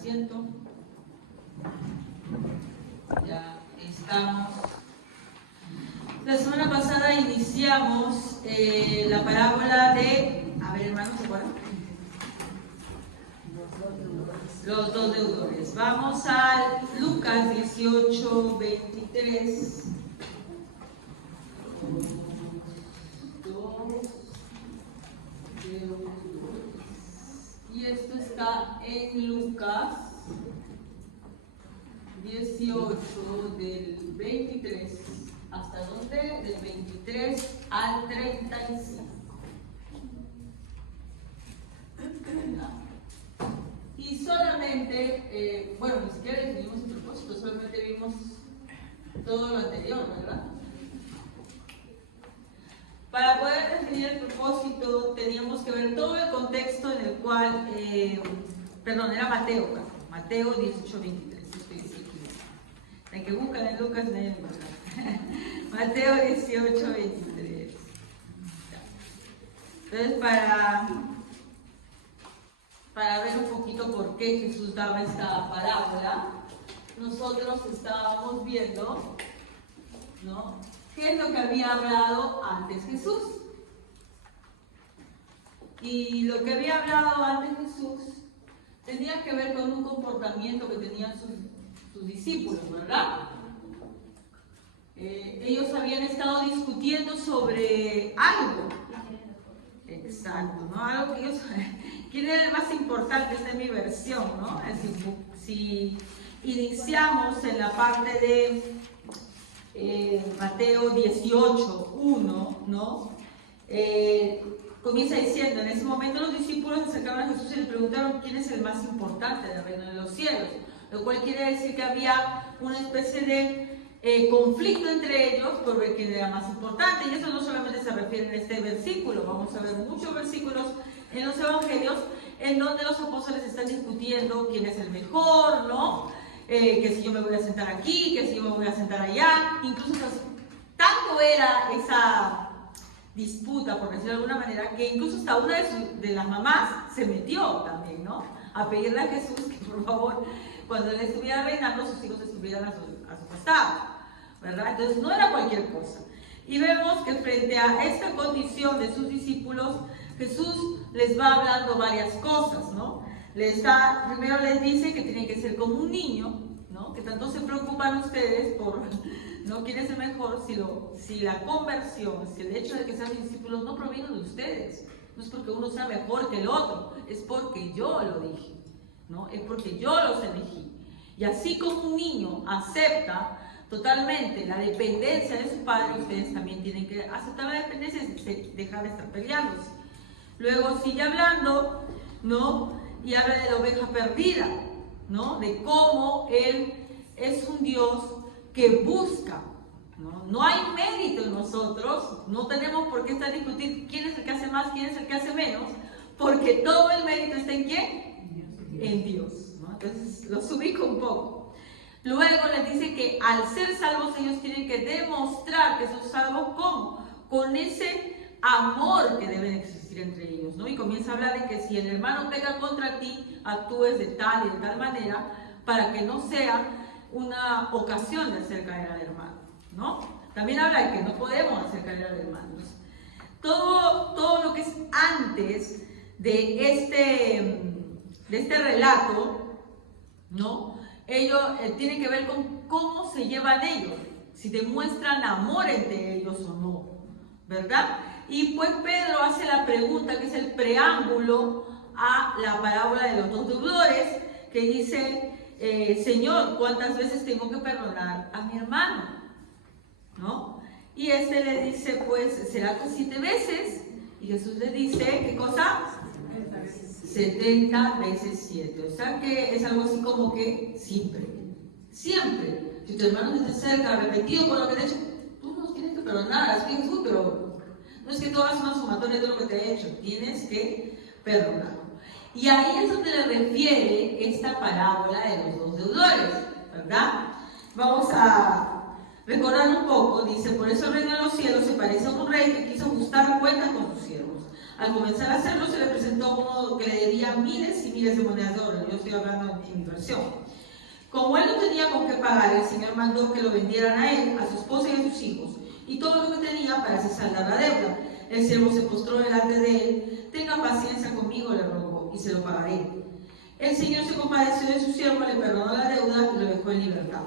asiento. Ya estamos. La semana pasada iniciamos la parábola de... A ver, hermanos, ¿se acuerdan? Los dos deudores. Vamos a Lucas 18, 23. Y esto está en Lucas 18, del 23. ¿Hasta dónde? Del 23 al 35. Y solamente, bueno, ni siquiera definimos el propósito, solamente vimos todo lo anterior, ¿verdad? Para poder definir el propósito teníamos que ver todo el contexto en el cual, era Mateo 18, 23, estoy equivocada. El que buscan en Lucas nadie encuentra. Mateo 18, 23. Entonces, para ver un poquito por qué Jesús daba esta parábola, nosotros estábamos viendo, ¿no?, qué es lo que había hablado antes Jesús. Y lo que había hablado antes Jesús tenía que ver con un comportamiento que tenían sus discípulos, ¿verdad? Ellos habían estado discutiendo sobre algo. Exacto, ¿no? Algo que ellos... ¿Quién era el más importante? Esta es mi versión, ¿no? Es decir, si iniciamos en la parte de Mateo 18, 1, ¿no? Comienza diciendo: en ese momento los discípulos se acercaron a Jesús y le preguntaron quién es el más importante del reino de los cielos, lo cual quiere decir que había una especie de conflicto entre ellos por ver quién era más importante. Y eso no solamente se refiere en este versículo, vamos a ver muchos versículos en los evangelios en donde los apóstoles están discutiendo quién es el mejor, ¿no? Que si yo me voy a sentar aquí, que si yo me voy a sentar allá. Incluso tanto era esa disputa, por decirlo de alguna manera, que incluso hasta una de las mamás se metió también, ¿no?, a pedirle a Jesús que por favor, cuando él estuviera reinando, sus hijos estuvieran a su costado, ¿verdad? Entonces no era cualquier cosa. Y vemos que frente a esta condición de sus discípulos, Jesús les va hablando varias cosas, ¿no? Primero les dice que tienen que ser como un niño, ¿no? Que tanto se preocupan ustedes por, ¿no?, quién es el mejor, si la conversión, si el hecho de que sean discípulos no proviene de ustedes. No es porque uno sea mejor que el otro, es porque yo lo dije, ¿no? Es porque yo los elegí. Y así como un niño acepta totalmente la dependencia de su padre, ustedes también tienen que aceptar la dependencia y dejar de estar peleándose. Luego sigue hablando, ¿no?, y habla de la oveja perdida, ¿no?, de cómo Él es un Dios que busca, ¿no? No hay mérito en nosotros, no tenemos por qué estar discutiendo quién es el que hace más, quién es el que hace menos, porque todo el mérito está ¿en quién? En Dios, ¿no? Entonces los ubico un poco. Luego les dice que al ser salvos ellos tienen que demostrar que son salvos, ¿cómo? Con ese amor que deben existir entre ellos, ¿no? Y comienza a hablar de que si el hermano peca contra ti, actúes de tal y de tal manera para que no sea una ocasión de hacer caer al hermano, ¿no? También habla de que no podemos hacer caer al hermano. Todo lo que es antes de este relato, ¿no?, ellos tienen que ver con cómo se llevan ellos, si demuestran amor entre ellos o no, ¿verdad? Y pues Pedro hace la pregunta que es el preámbulo a la parábola de los dos deudores, que dice: Señor, ¿cuántas veces tengo que perdonar a mi hermano? ¿No? Y le dice, pues, ¿será que 7 veces? Y Jesús le dice, ¿qué cosa? 70 veces 7. O sea que es algo así como que siempre. Si tu hermano te acerca arrepentido por lo que te ha hecho, tú no tienes que perdonar, así que Jesús, pero no es que tú hagas una sumatoria de lo que te ha hecho, tienes que perdonar. Y ahí es donde le refiere esta parábola de los dos deudores, ¿verdad? Vamos a recordar un poco. Dice: por eso el reino de los cielos se parece a un rey que quiso ajustar cuentas con sus siervos. Al comenzar a hacerlo, se le presentó uno que le debía miles y miles de monedas de oro. Yo estoy hablando en mi versión. Como él no tenía con qué pagar, el Señor mandó que lo vendieran a él, a su esposa y a sus hijos, y todo lo que tenía para hacer saldar la deuda. El siervo se postró delante de él. Tenga paciencia conmigo, le rogó, y se lo pagaré. El Señor se compadeció de su siervo, le perdonó la deuda y lo dejó en libertad.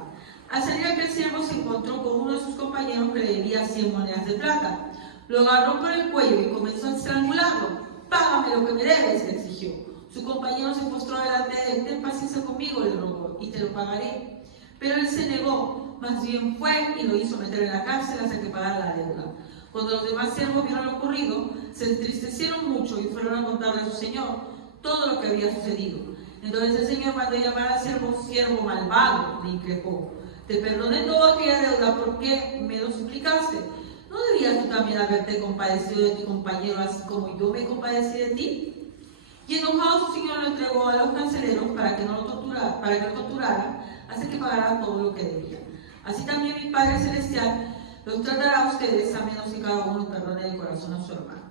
Al salir aquel siervo se encontró con uno de sus compañeros que le debía 100 monedas de plata. Lo agarró por el cuello y comenzó a estrangularlo. Págame lo que me debes, le exigió. Su compañero se postró delante de él. Ten paciencia conmigo, le rogó, y te lo pagaré. Pero él se negó, más bien fue y lo hizo meter en la cárcel hasta que pagara la deuda. Cuando los demás siervos vieron lo ocurrido, se entristecieron mucho y fueron a contarle a su señor todo lo que había sucedido. Entonces el Señor mandó llamar al siervo malvado, le increpó. Te perdoné toda aquella deuda, ¿por qué me lo suplicaste? ¿No debías tú también haberte compadecido de tu compañero así como yo me compadecí de ti? Y enojado su señor lo entregó a los carceleros para que lo torturaran, hasta que pagara todo lo que debía. Así también mi Padre Celestial los tratará a ustedes, a menos que cada uno perdone de corazón a su hermano.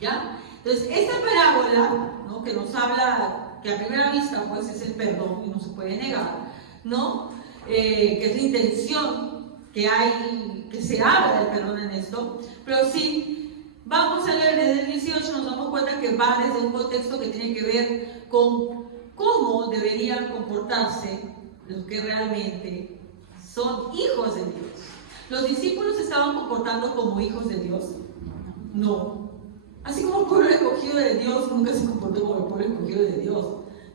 ¿Ya? Entonces, esta parábola, ¿no?, que nos habla, que a primera vista pues es el perdón y no se puede negar, ¿no? Que es la intención que hay, que se habla del perdón en esto, pero si vamos a leer desde el 18 nos damos cuenta que va desde un contexto que tiene que ver con cómo deberían comportarse los que realmente son hijos de Dios. ¿Los discípulos se estaban comportando como hijos de Dios? No. Así como el pueblo escogido de Dios nunca se comportó como el pueblo escogido de Dios.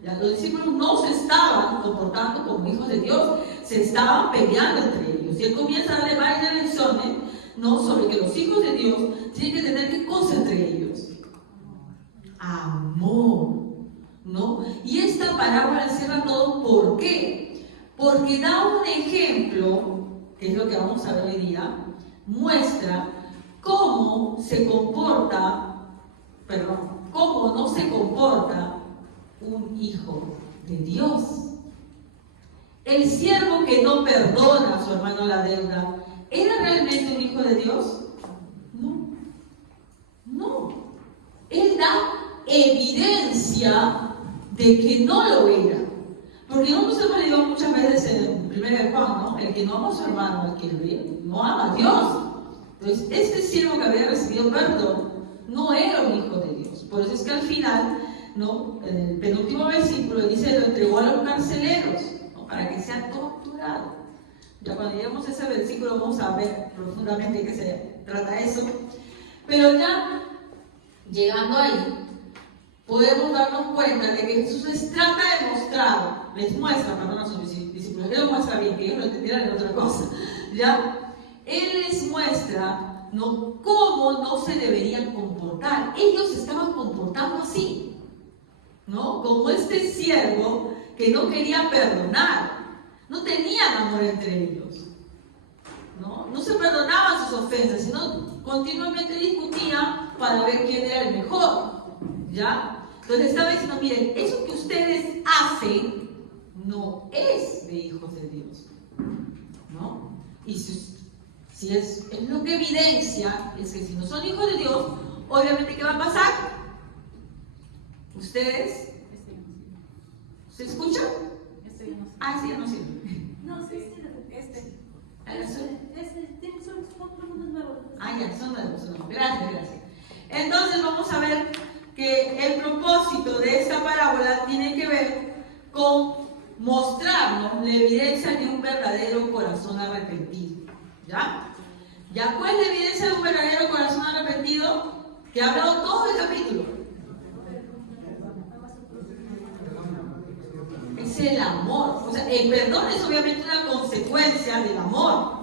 Ya, los discípulos no se estaban comportando como hijos de Dios, se estaban peleando entre ellos. Y él comienza a darle varias lecciones, ¿no?, sobre que los hijos de Dios tienen que tener ¿qué cosa entre ellos? Amor, ¿no? Y esta parábola cierra todo. ¿Por qué? Porque da un ejemplo, que es lo que vamos a ver hoy día, muestra cómo se comporta, cómo no se comporta un hijo de Dios. El siervo que no perdona a su hermano la deuda, ¿era realmente un hijo de Dios? No. No. Él da evidencia de que no lo era. Porque nosotros hemos leído muchas veces en 1 Juan, ¿no? El que no ama a su hermano, el que no ama a Dios. Entonces, este siervo que había recibido perdón no era un hijo de Dios. Por eso es que al final, ¿no?, en el penúltimo versículo dice, lo entregó a los carceleros, ¿no?, para que sea torturado. Ya cuando lleguemos a ese versículo vamos a ver profundamente de qué se trata eso. Pero ya llegando ahí, podemos darnos cuenta de que Jesús les trata de mostrar, les muestra, perdón, a sus discípulos, Él lo muestra bien, que ellos lo entendieran en otra cosa, ¿ya? Él les muestra, ¿no?, cómo no se deberían comportar. Ellos se estaban comportando así, ¿no? Como este siervo que no quería perdonar, no tenían amor entre ellos, ¿no? No se perdonaban sus ofensas, sino continuamente discutían para ver quién era el mejor, ¿ya? Entonces estaba diciendo, miren, eso que ustedes hacen no es de hijos de Dios, ¿no? Y si es lo que evidencia, es que si no son hijos de Dios, obviamente, ¿qué va a pasar? ¿Ustedes? ¿Se escuchan? Ah, sí, ya no sirve. No, sí, son preguntas nuevas. Ah, ya, son nuevos. Gracias. Entonces vamos a ver que el propósito de esta parábola tiene que ver con mostrarnos la evidencia de un verdadero corazón arrepentido. ¿Ya? ¿Cuál es la evidencia de un verdadero corazón arrepentido? Que ha hablado todo el capítulo. Es el amor. O sea, el perdón es obviamente una consecuencia del amor.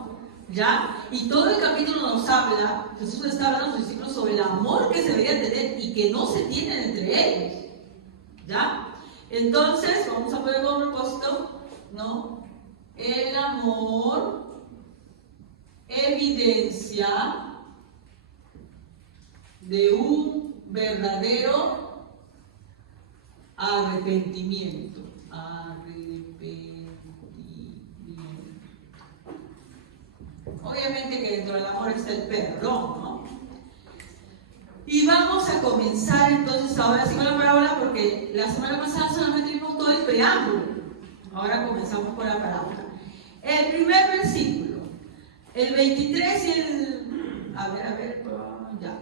¿Ya? Y todo el capítulo nos habla, Jesús está hablando a sus discípulos sobre el amor que se debería tener y que no se tienen entre ellos. ¿Ya? Entonces, vamos a poner como propósito, ¿no? El amor evidencia de un verdadero arrepentimiento. Obviamente que dentro del amor está el perdón, ¿no? Y Y vamos a comenzar entonces ahora sí con la parábola, porque la semana pasada solamente vimos todo el preámbulo. Ahora comenzamos con la parábola. El primer versículo, el 23 y el... A ver, ya.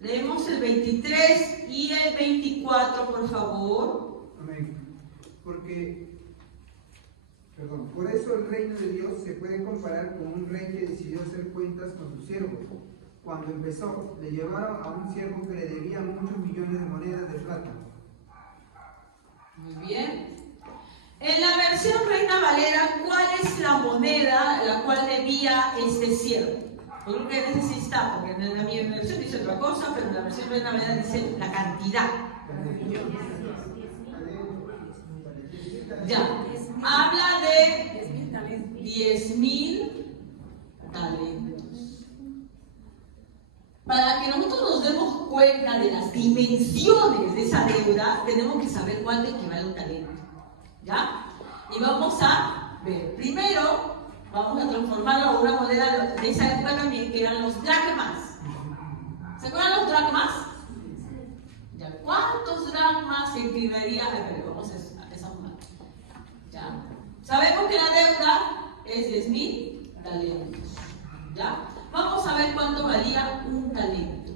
Leemos el 23 y el 24, por favor. Amén. Por eso el reino de Dios se puede comparar con un rey que decidió hacer cuentas con sus siervos. Cuando empezó, le llevaron a un siervo que le debía muchos millones de monedas de plata. Muy bien. En la versión Reina Valera, ¿cuál es la moneda la cual debía este siervo? Yo creo que en ese sí está, porque en la mi versión dice otra cosa, pero en la versión Reina Valera dice la cantidad. Ya. Habla de 10.000 talentos. Para que nosotros nos demos cuenta de las dimensiones de esa deuda, tenemos que saber cuánto equivale un talento. ¿Ya? Y vamos a ver. Primero, vamos a transformarlo a una moneda de esa época también, que eran los dracmas. ¿Se acuerdan los dracmas? ¿Ya? ¿Cuántos dracmas equivalería? Vamos a esa moneda. ¿Ya? Sabemos que la deuda es 10.000 talentos. ¿Ya? Vamos a ver cuánto valía un talento.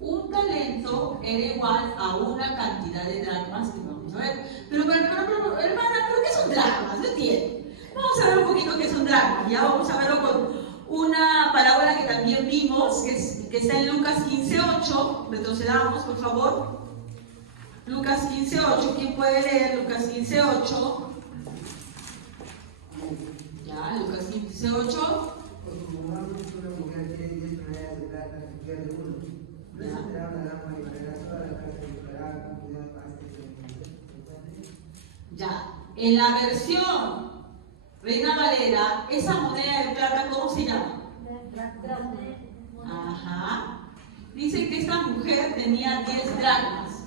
Un talento era igual a una cantidad de dracmas que vamos a ver. Pero hermana, ¿pero qué son dracmas? No entiendo. Vamos a ver un poquito qué son dracmas. Ya vamos a verlo con una parábola que también vimos, que está en Lucas 15:8. Retrocedamos, por favor. Lucas 15:8. ¿Quién puede leer Lucas 15:8? Ya, Lucas 15:8. Ya, en la versión Reina Valera, esa moneda de plata, ¿cómo se llama? Ajá. Dice que esta mujer tenía 10 dracmas.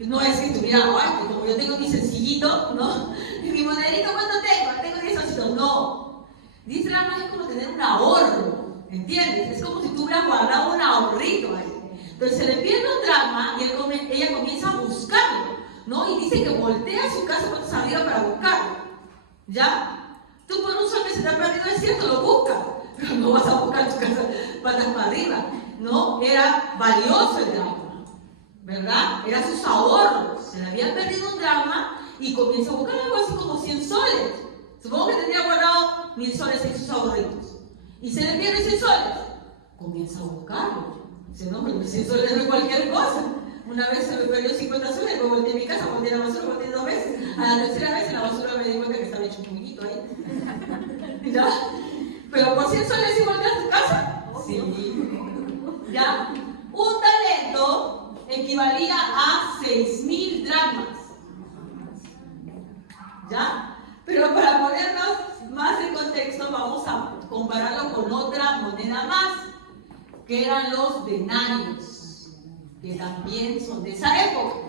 No es que tuviera, ay, como yo tengo mi sencillito, ¿no? Y mi monedito, ¿cuánto tengo? Tengo 10 ositos. No. 10 dracmas es como tener un ahorro, ¿entiendes? Es como si tú hubieras guardado un ahorrito ahí. Entonces se le pierde un dracma y ella comienza a buscarlo, ¿no? Y dice que voltea a su casa patas arriba para buscarlo. ¿Ya? Tú por un sol que se te ha perdido, es cierto, lo buscas, pero no vas a buscar tu casa patas para arriba, ¿no? Era valioso el dracma, ¿verdad? Era sus ahorros. Se le había perdido un dracma y comienza a buscar algo así como 100 soles. Supongo que tendría guardado 1.000 soles en sus ahorritos. Y se le pierde 100 soles. Comienza a buscarlo. Dice, no, pero 100 soles no es cualquier cosa. Una vez se me perdió 50 soles, luego volteé a mi casa, volteé a la basura, volteé 2 veces. A la tercera vez en la basura me di cuenta que estaba hecho un poquito ahí. ¿Ya? Pero por 100 soles sí volteé a tu casa. Sí. ¿Ya? Un talento equivalía a 6.000 dracmas. ¿Ya? Pero para ponernos más en contexto, vamos a compararlo con otra moneda más, que eran los denarios, que también son de esa época.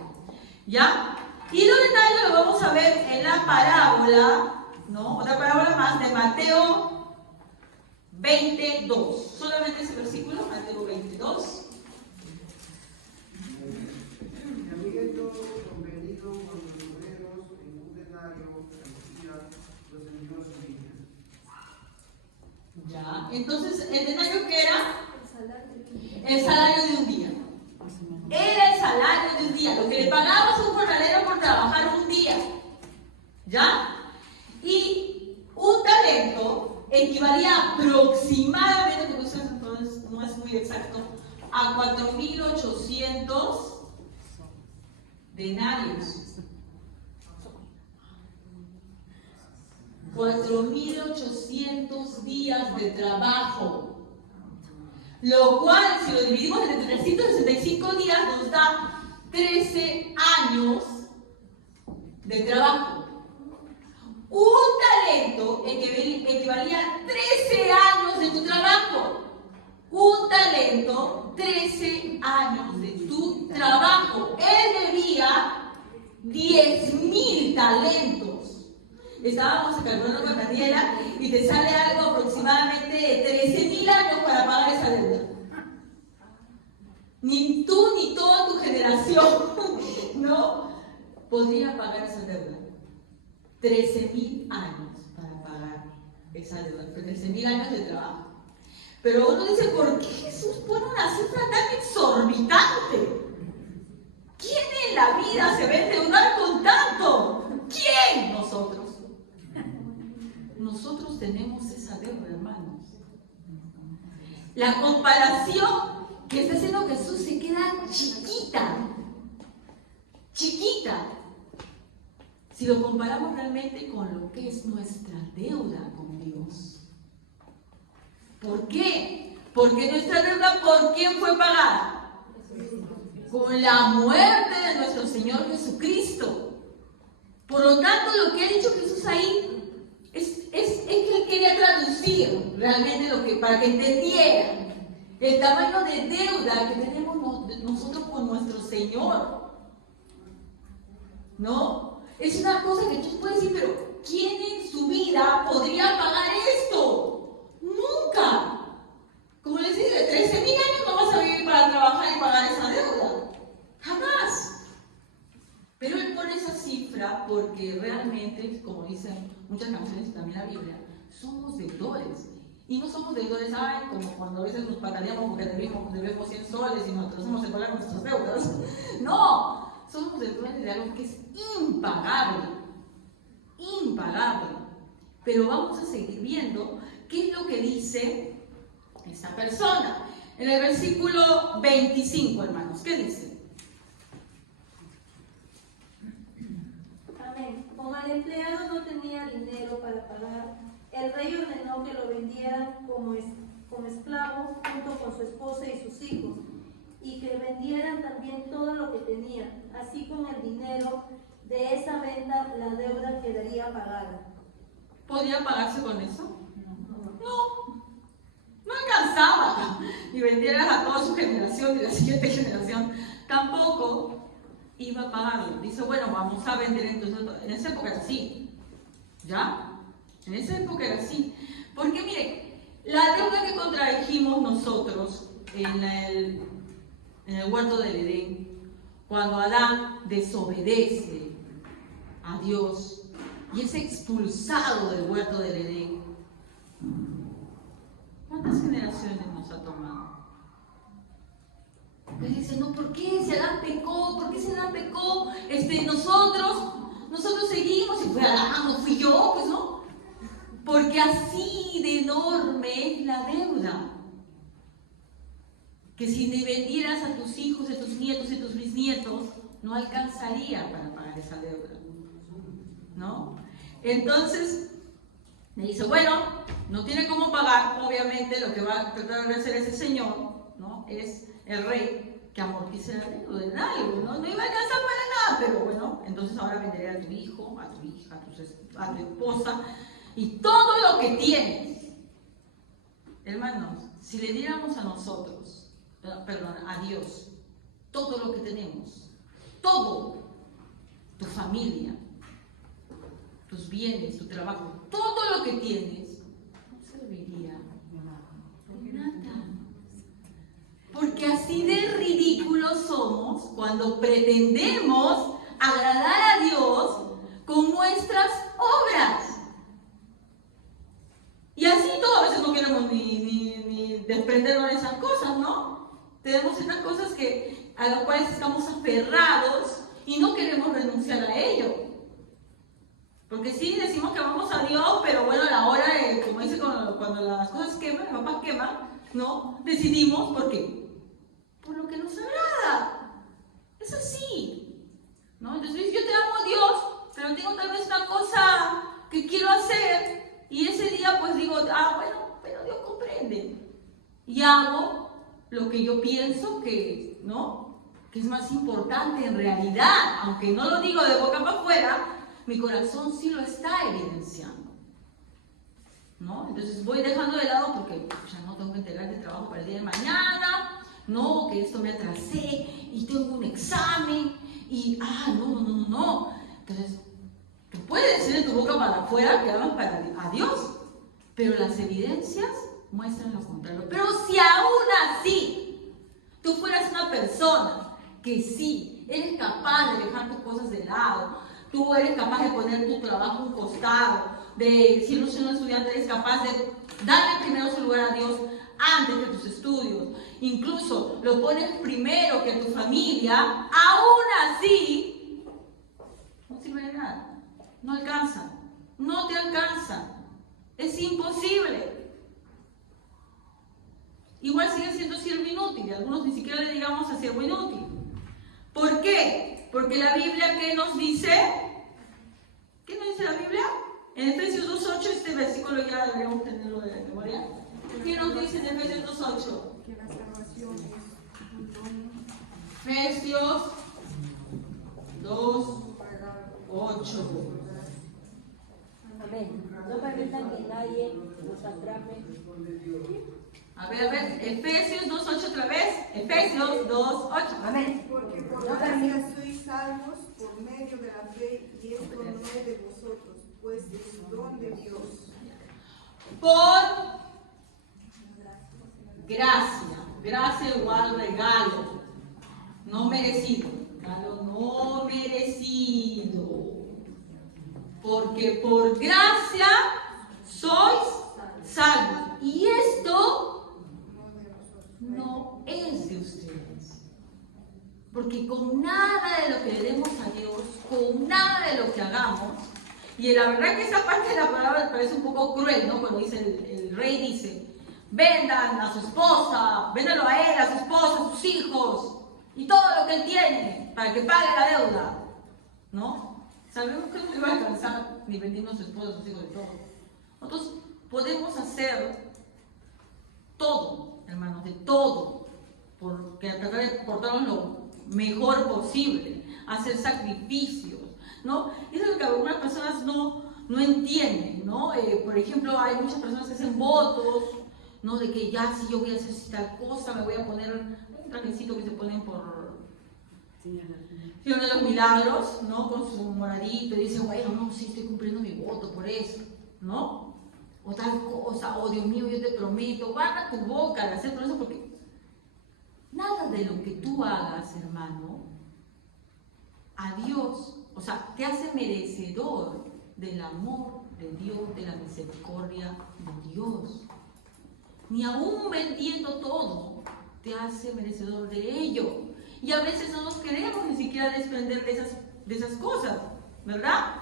¿Ya? Y los denarios lo vamos a ver en la parábola, ¿no? Otra parábola más de Mateo 22. Solamente ese versículo, Mateo 22. Ya, entonces, ¿el denario qué era? El salario de un día. Era el salario de un día, lo que le pagabas a un jornalero por trabajar un día. ¿Ya? Y un talento equivalía aproximadamente, porque eso no es muy exacto, a 4.800 denarios. 4.800 días de trabajo, lo cual, si lo dividimos entre 365 días, nos da 13 años de trabajo. Un talento equivalía a 13 años de tu trabajo. Un talento, 13 años de tu trabajo. Él debía 10.000 talentos. Estábamos calculando con Daniela y te sale algo aproximadamente de 13.000 años para pagar esa deuda. ni tú ni toda tu generación, ¿no? Podría pagar esa deuda. 13,000 años para pagar esa deuda, 13,000 años de trabajo. Pero uno dice, ¿por qué Jesús pone una cifra tan exorbitante? ¿Quién en la vida se va a endeudar con tanto? ¿Quién? Nosotros. Nosotros tenemos esa deuda, hermanos. La comparación que está haciendo Jesús se queda chiquita. Chiquita. Si lo comparamos realmente con lo que es nuestra deuda con Dios. ¿Por qué? Porque nuestra deuda, ¿por quién fue pagada? Con la muerte de nuestro Señor Jesucristo. Por lo tanto, lo que ha dicho Jesús ahí es que él quería traducir realmente lo que, para que entendieran el tamaño de deuda que tenemos nosotros con nuestro Señor. ¿No? Es una cosa que tú puedes decir, pero ¿quién en su vida podría pagar esto? Nunca. Como les dice, 13,000 años no vas a vivir para trabajar y pagar esa deuda. Jamás. Pero él pone esa cifra porque realmente, como dicen muchas canciones y también la Biblia, somos deudores. Y no somos deudores, como cuando a veces nos pataneamos porque debemos 100 soles y nosotros hacemos de pagar nuestras deudas. No, somos deudores de algo que es impagable. Impagable. Pero vamos a seguir viendo qué es lo que dice esta persona. En el versículo 25, hermanos, ¿qué dice? Amén. Como el empleado no tenía dinero para pagar, el rey ordenó que lo vendieran como esclavo junto con su esposa y sus hijos, y que vendieran también todo lo que tenían. Así, con el dinero de esa venta, la deuda quedaría pagada. ¿Podía pagarse con eso? No alcanzaba. Y vendieras a toda su generación y la siguiente generación. Tampoco iba a pagarlo. Dice, bueno, vamos a vender entonces. En esa época era así. ¿Ya? En esa época era así. Porque miren, la deuda que contrajimos nosotros en el huerto del Edén, cuando Adán desobedece a Dios y es expulsado del huerto del Edén, ¿cuántas generaciones nos ha tomado? Él dice, no, ¿por qué se Adán pecó? ¿Por qué se Adán pecó? Nosotros seguimos, y fue Adán, no fui yo, pues no. Porque así de enorme es la deuda. Que si le vendieras a tus hijos, a tus nietos y tus bisnietos, no alcanzaría para pagar esa deuda. ¿No? Entonces, me dice, bueno, no tiene cómo pagar, obviamente lo que va a tratar de hacer ese señor, ¿no? Es el rey que amortice la deuda en algo, ¿no? No iba a alcanzar para nada, pero bueno, entonces ahora venderé a tu hijo, a tu hija, a tu esposa y todo lo que tienes. Hermanos, si le diéramos a nosotros, a Dios, todo lo que tenemos, todo, tu familia, tus bienes, tu trabajo, todo lo que tienes, no serviría de nada. Porque así de ridículos somos cuando pretendemos agradar a Dios con nuestras obras. Y así todo, a veces no queremos ni desprendernos de esas cosas, ¿no? Tenemos estas cosas a las cuales estamos aferrados y no queremos renunciar a ello. Porque sí decimos que vamos a Dios, pero bueno, a la hora, como dice cuando las cosas queman, las papas queman, ¿no? Decidimos, ¿por qué? Por lo que nos agrada. Es así, ¿no? Entonces yo te amo, Dios, pero tengo tal vez una cosa que quiero hacer y ese día pues digo, bueno, pero Dios comprende. Y hago lo que yo pienso que, ¿no? Que es más importante en realidad, aunque no lo digo de boca para afuera, mi corazón sí lo está evidenciando, ¿no? Entonces voy dejando de lado porque ya no tengo que entregar de trabajo para el día de mañana, no, que esto me atrasé y tengo un examen y, no. Entonces, tú puedes decir de tu boca para afuera que amas a Dios, pero las evidencias muestran lo contrario. Pero si aún así tú fueras una persona que sí, eres capaz de dejar tus cosas de lado, tú eres capaz de poner tu trabajo a un costado, de, si no eres un estudiante, eres capaz de darle primero su lugar a Dios antes que tus estudios, incluso lo pones primero que tu familia, aún así, no sirve de nada, no alcanza, no te alcanza, es imposible. Igual sigue siendo siervo inútil, algunos ni siquiera le digamos a siervo inútil. ¿Por qué? Porque la Biblia, ¿qué nos dice? ¿Qué nos dice la Biblia? En Efesios 2.8, este versículo ya deberíamos tenerlo de memoria. ¿Qué nos dice en Efesios 2.8? Que la salvación es un don Efesios 2.8. Amén. No permitan que nadie nos atrape. A ver, Efesios 2.8 otra vez. Efesios 2.8. Amén. porque por gracia sois salvos por medio de la fe, y esto no es de vosotros, pues es don de Dios. Por gracia. Gracia igual regalo. No merecido. Regalo no merecido. Porque por gracia sois salvos. Y esto no es de ustedes. Porque con nada de lo que le demos a Dios, con nada de lo que hagamos, y la verdad que esa parte de la palabra me parece un poco cruel, ¿no? Cuando dice el rey dice, vendan a su esposa, véndalo a él, a su esposa, a sus hijos, y todo lo que él tiene, para que pague la deuda, ¿no? Sabemos que no le va a alcanzar ni vendiendo a su esposa, a sus hijos, de todo. Nosotros podemos hacer todo, hermanos, de todo, porque tratar de portarnos lo mejor posible, hacer sacrificios, ¿no? Y eso es lo que algunas personas no entienden, ¿no? Por ejemplo, hay muchas personas que hacen votos, ¿no? De que ya si yo voy a hacer tal cosa, me voy a poner un trajecito que se ponen por Señor de los Milagros, ¿no? Con su moradito, y dicen, bueno, no, sí, estoy cumpliendo mi voto por eso, ¿no? O tal cosa, oh Dios mío, yo te prometo, guarda tu boca de hacer todo eso, porque nada de lo que tú hagas, hermano, a Dios, o sea, te hace merecedor del amor de Dios, de la misericordia de Dios. Ni aún vendiendo todo, te hace merecedor de ello. Y a veces no nos queremos ni siquiera desprender de esas cosas, ¿verdad?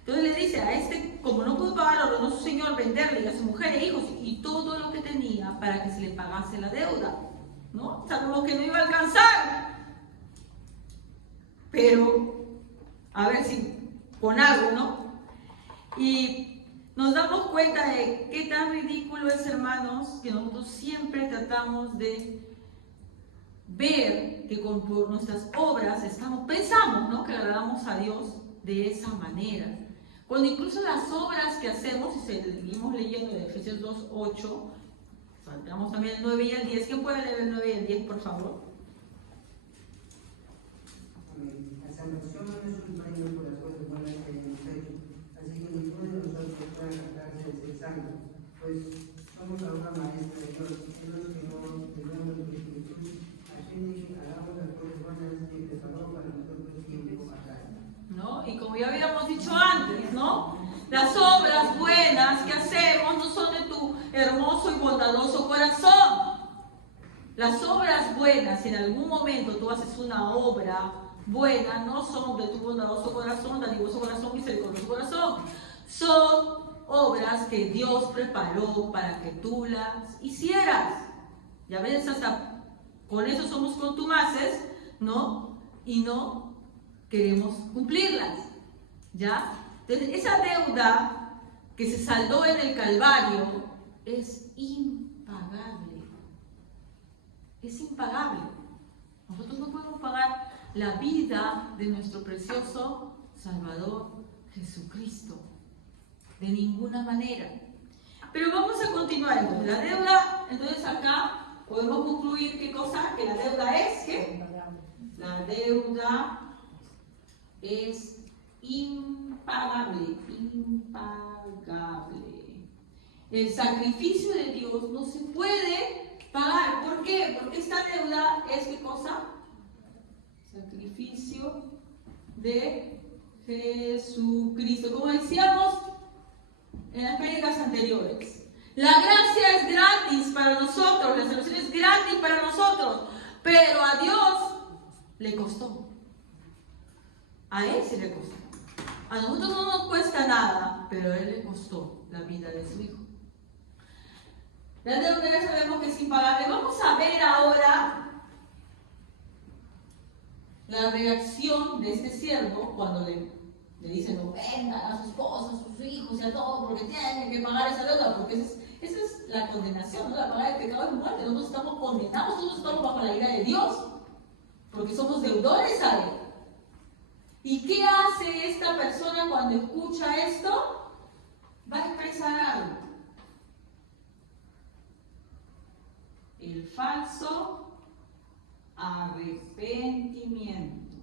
Entonces le dice a este, como no pudo pagar, ordenó su señor venderle y a su mujer e hijos y todo lo que tenía para que se le pagase la deuda, ¿no? Sabemos que no iba a alcanzar, pero a ver si con algo, ¿no? Y nos damos cuenta de qué tan ridículo es, hermanos, que nosotros siempre tratamos de ver que por nuestras obras pensamos, ¿no? Que agradamos a Dios de esa manera. Cuando incluso las obras que hacemos, si seguimos leyendo de Efesios 2.8, saltamos también el 9 y el 10. ¿Quién puede leer el 9 y el 10, por favor? La salvación no es un premio por las cosas buenas que hayamos hecho, así que ninguno de nosotros puede jactarse de ser salvo, pues somos la obra maestra de Dios, es los que no tenemos de Jesús, así que hagamos las cosas buenas que preparó para nosotros tiempo atrás. ¿No? Y como ya habíamos dicho antes, ¿no? Las obras buenas que hacemos no son de tu hermoso y bondadoso corazón. Las obras buenas, si en algún momento tú haces una obra buena, no son de tu bondadoso corazón, dadivoso corazón, misericordioso corazón. Son obras que Dios preparó para que tú las hicieras. Y a veces hasta con eso somos contumaces, ¿no? Y no queremos cumplirlas, ¿ya? Entonces, esa deuda que se saldó en el Calvario es impagable. Es impagable. Nosotros no podemos pagar la vida de nuestro precioso Salvador Jesucristo. De ninguna manera. Pero vamos a continuar. Entonces, la deuda, entonces acá podemos concluir qué cosa, que la deuda es, ¿qué? La deuda es impagable, impagable. El sacrificio de Dios no se puede pagar. ¿Por qué? Porque esta deuda es, ¿qué cosa? Sacrificio de Jesucristo. Como decíamos en las prédicas anteriores, la gracia es gratis para nosotros, la salvación es gratis para nosotros, pero a Dios le costó. A Él sí le costó. A nosotros no nos cuesta nada, pero a Él le costó la vida de su Hijo. La deuda ya sabemos que es impagable. Vamos a ver ahora la reacción de este siervo cuando le dicen: no vendan a su esposa, a sus hijos y a todos porque tienen que pagar esa deuda, porque esa es la condenación, ¿no? La paga del pecado es muerte. Nosotros estamos condenados, nosotros estamos bajo la ira de Dios, porque somos deudores a Él. ¿Y qué hace esta persona cuando escucha esto? Va a expresar algo. El falso arrepentimiento.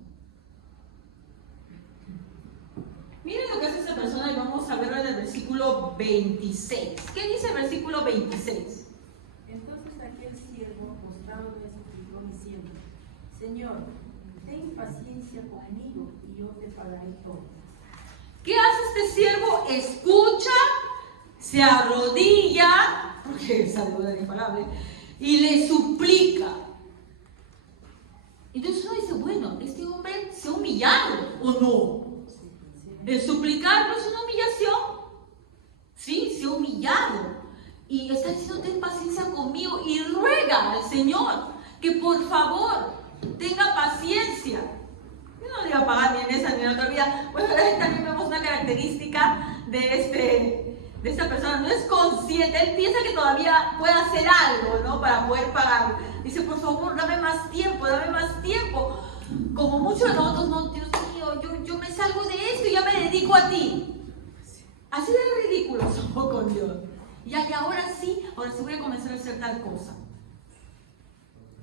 Miren lo que hace esta persona y vamos a verlo en el versículo 26. ¿Qué dice el versículo 26? Entonces aquel siervo postrado le suplicó diciendo: Señor, ten paciencia conmigo y yo te pagaré todo. ¿Qué hace este siervo? Escucha, se arrodilla, porque esa deuda es imparable, y le suplica. Entonces uno dice: bueno, este hombre se ha humillado, ¿o no? El suplicar no es una humillación. Sí, se ha humillado. Y está diciendo: ten paciencia conmigo, y ruega al Señor que por favor tenga paciencia. Yo no le iba a pagar ni en esa ni en otra vida. Bueno, también vemos una característica de esta persona. No es consciente, él piensa que todavía puede hacer algo, ¿no? Para poder pagar. Dice: por favor, dame más tiempo, dame más tiempo. Como muchos de nosotros: no, Dios mío, yo me salgo de esto y ya me dedico a ti. Así de ridículos somos con Dios. Y ahora sí voy a comenzar a hacer tal cosa.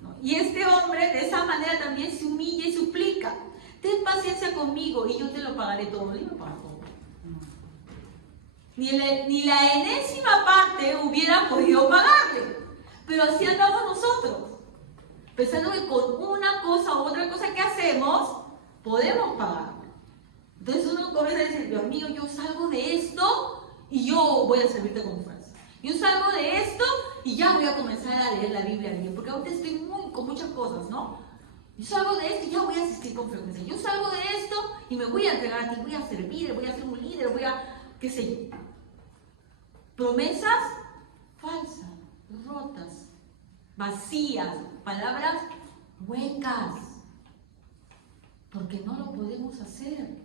¿No? Y este hombre de esa manera también se humilla y suplica: ten paciencia conmigo y yo te lo pagaré todo. Y me paga todo. Ni la enésima parte hubiera podido pagarle. Pero así andamos nosotros, pensando que con una cosa u otra cosa que hacemos podemos pagar. Entonces uno comienza a decir: Dios mío, yo salgo de esto y yo voy a servirte con fuerza. Yo salgo de esto y ya voy a comenzar a leer la Biblia bien, porque ahorita estoy con muchas cosas, ¿no? Yo salgo de esto y ya voy a asistir con frecuencia. Yo salgo de esto y me voy a entregar a ti, voy a servir, voy a ser un líder, voy a, qué sé yo. Promesas falsas, rotas, vacías, palabras huecas, porque no lo podemos hacer.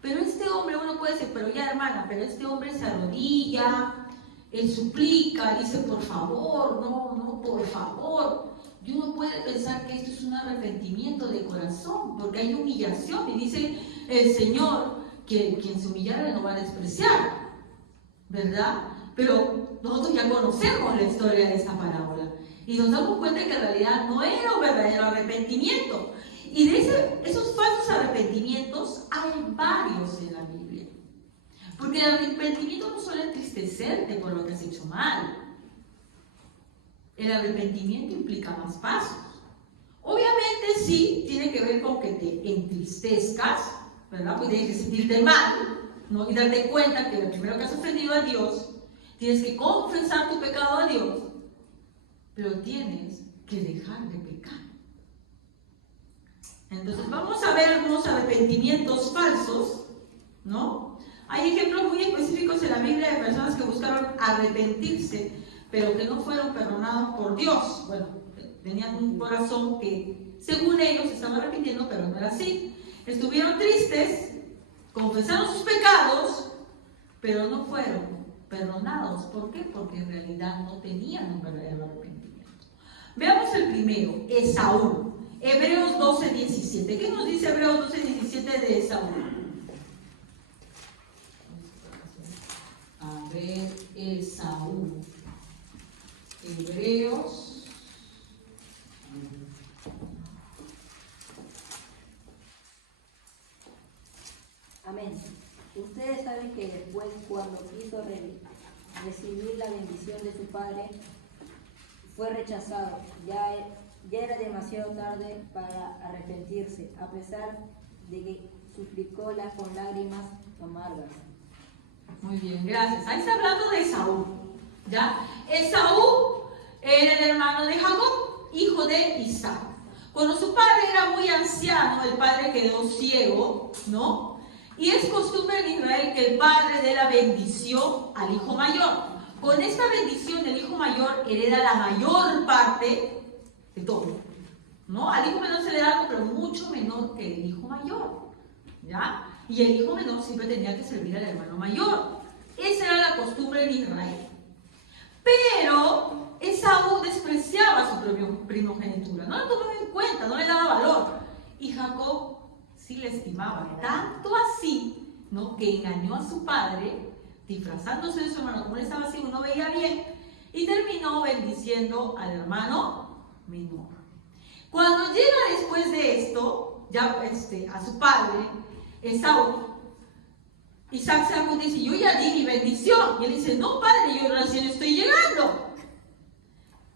Pero este hombre, uno puede decir: pero ya, hermana, pero este hombre se arrodilla, él suplica, dice: por favor, no, por favor. Y uno puede pensar que esto es un arrepentimiento de corazón, porque hay humillación. Y dice el Señor que quien se humillara no va a despreciar, ¿verdad? Pero nosotros ya conocemos la historia de esta parábola y nos damos cuenta que en realidad no era un verdadero arrepentimiento. Y de esos falsos arrepentimientos hay varios en la Biblia. Porque el arrepentimiento no solo entristecerte por lo que has hecho mal. El arrepentimiento implica más pasos. Obviamente sí, tiene que ver con que te entristezcas, ¿verdad? Pues tienes que sentirte mal, ¿no? Y darte cuenta que lo primero que has ofendido a Dios, tienes que confesar tu pecado a Dios, pero tienes que dejar de pecar. Entonces vamos a ver algunos arrepentimientos falsos, ¿no? Hay ejemplos muy específicos en la Biblia de personas que buscaron arrepentirse, pero que no fueron perdonados por Dios. Bueno, tenían un corazón que, según ellos, estaban arrepintiendo, pero no era así. Estuvieron tristes, confesaron sus pecados, pero no fueron perdonados. ¿Por qué? Porque en realidad no tenían un verdadero arrepentimiento. Veamos el primero, Esaú. Hebreos 12:17. ¿Qué nos dice Hebreos 12:17 de Esaú? A ver, Esaú. Hebreos. Amén. Ustedes saben que después, cuando quiso recibir la bendición de su padre, fue rechazado. Ya era demasiado tarde para arrepentirse, a pesar de que suplicóla con lágrimas amargas. Muy bien, gracias. Ahí está hablando de Esaú, ¿ya? Esaú era el hermano de Jacob, hijo de Isaac. Cuando su padre era muy anciano, el padre quedó ciego, ¿no? Y es costumbre en Israel que el padre dé la bendición al hijo mayor. Con esta bendición, el hijo mayor hereda la mayor parte de todo, ¿no? Al hijo menor se le da algo, pero mucho menor que el hijo mayor, ¿ya? Y el hijo menor siempre tenía que servir al hermano mayor. Esa era la costumbre en Israel. Pero Esaú despreciaba su primogenitura, no la tomaba en cuenta, no le daba valor. Y Jacob sí le estimaba, tanto así, ¿no?, que engañó a su padre, disfrazándose de su hermano, como él estaba así, no veía bien, y terminó bendiciendo al hermano menor. Cuando llega después de esto, ya a su padre, Esaú, Isaac se da cuenta y dice, yo ya di mi bendición. Y él dice, no, padre, yo recién estoy llegando.